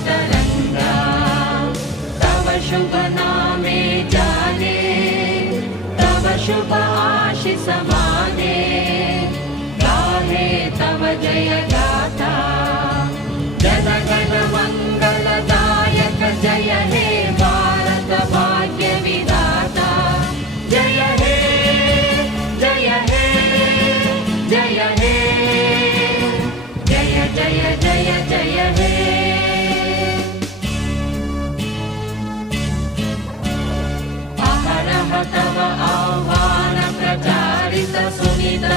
तरंगा तव शुभ नामे जाने तव शुभ आशीष माने गाहे तव जय गाथा जन गण मंगलदायक जय हे भारत भाग्य विधाता जय हे जय हे जय हे जय जय जय जय हे अहरह तव आह्वान प्रचारित सुनित